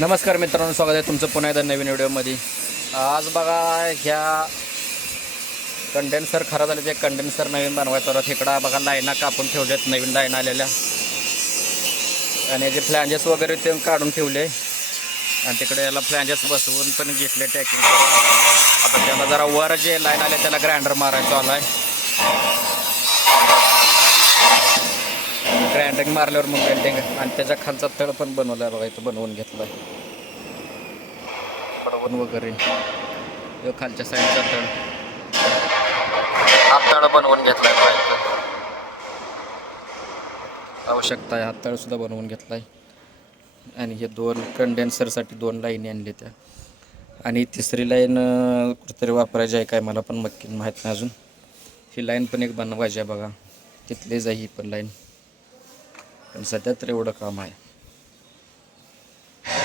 नमस्कार मित्रांनो स्वागत आहे तुमचं पुन्हा एकदा नवीन व्हिडिओमध्ये. आज बघा ह्या कंडेन्सर खराब झाले ते कंडेन्सर नवीन बनवायचं होतं. तिकडं बघा लाईना कापून ठेवल्यात नवीन लाईन आलेल्या. आणि जे फ्लॅन्जेस वगैरे ते काढून ठेवले. आणि तिकडे याला फ्लॅन्जेस बसवून पण घेतले टेक्निक आता त्याला जरा वर जे लाईन आले त्याला ग्राइंडर मारायचं आला आहे मारल्यावर मग वेल्डिंग आणि त्याच्या खालचा तळ पण बनवला बघा इथं बनवून घेतला आहे. पडवून वगैरे. ह्यो खालच्या साईडचा तळ. हा तळ बनवून घेतला आहे आवश्यकता आहे हा सुद्धा बनवून घेतला आहे आणि हे दोन कंडेन्सरसाठी दोन लाईनी आणल्या त्या. आणि तिसरी लाईन कुठेतरी वापरायची आहे काय मला पण नक्की माहीत नाही अजून. ही लाईन पण एक बनवायची आहे बघा. तिथली जाई ही पण लाईन. पण सध्या तर एवढं काम आहे.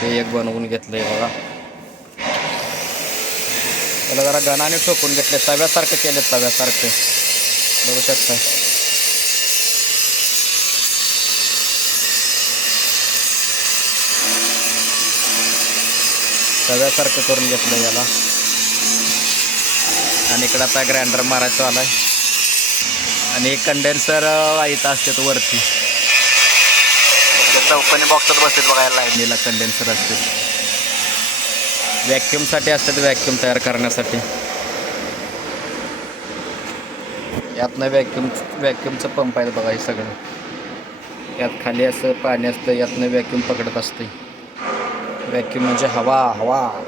ते एक बनवून घेतलंय बघा. त्याला जरा गणाने ठोकून घेतले. तव्यासारखं केले तव्यासारखं. बघू शकता. तव्यासारखं करून घेतलं याला. आणि इकडं आता ग्राइंडर मारायचं आलाय. आणि कंडेन्सर इथं तो वरती. चौकोनी बॉक्सात बसतात बघायला लाईनीला कंडेन्सर असते. व्हॅक्युमसाठी असतात व्हॅक्युम तयार करण्यासाठी. यातनं व्हॅक्युम व्हॅक्युमचं पंप आहे बघा हे सगळं. यात खाली असं पाणी असतं यातनं व्हॅक्युम पकडत असते. व्हॅक्युम म्हणजे हवा हवा.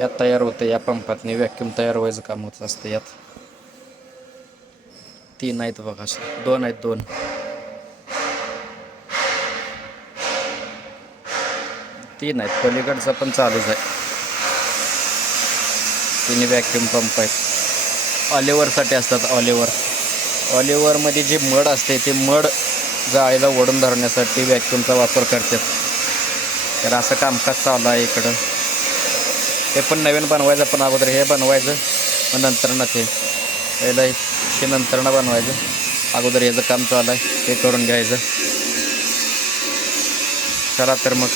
यात तयार होतं या पंपातनी व्हॅक्युम तयार व्हायचं काम होत असतं यात. तीन आहेत बघा दोन आहेत दोन. तीन आहेत पलीकडचा पण चालूच आहे. तिन्ही व्हॅक्युम पंप आहेत. ऑलिव्हरसाठी असतात ऑलिव्हर ऑलिव्हरमध्ये जी मड असते ते मड जाळीला ओढून धरण्यासाठी व्हॅक्युमचा वापर करतात. तर असं कामकाज चालू आहे इकडं. हे पण नवीन बनवायचं पण अगोदर हे बनवायचं मग नंतर ना ते. पहिलं हे नंतर बनवायचं. अगोदर याचं काम चालू आहे ते करून घ्यायचं. चला तर मग.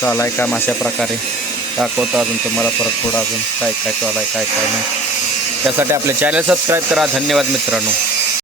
चालू आहे काम अशा प्रकारे. दाखवतो अजून तुम्हाला परत पुढं अजून काय काय चालू आहे काय काय नाही. त्यासाठी आपले चॅनल सबस्क्राईब करा. धन्यवाद मित्रांनो.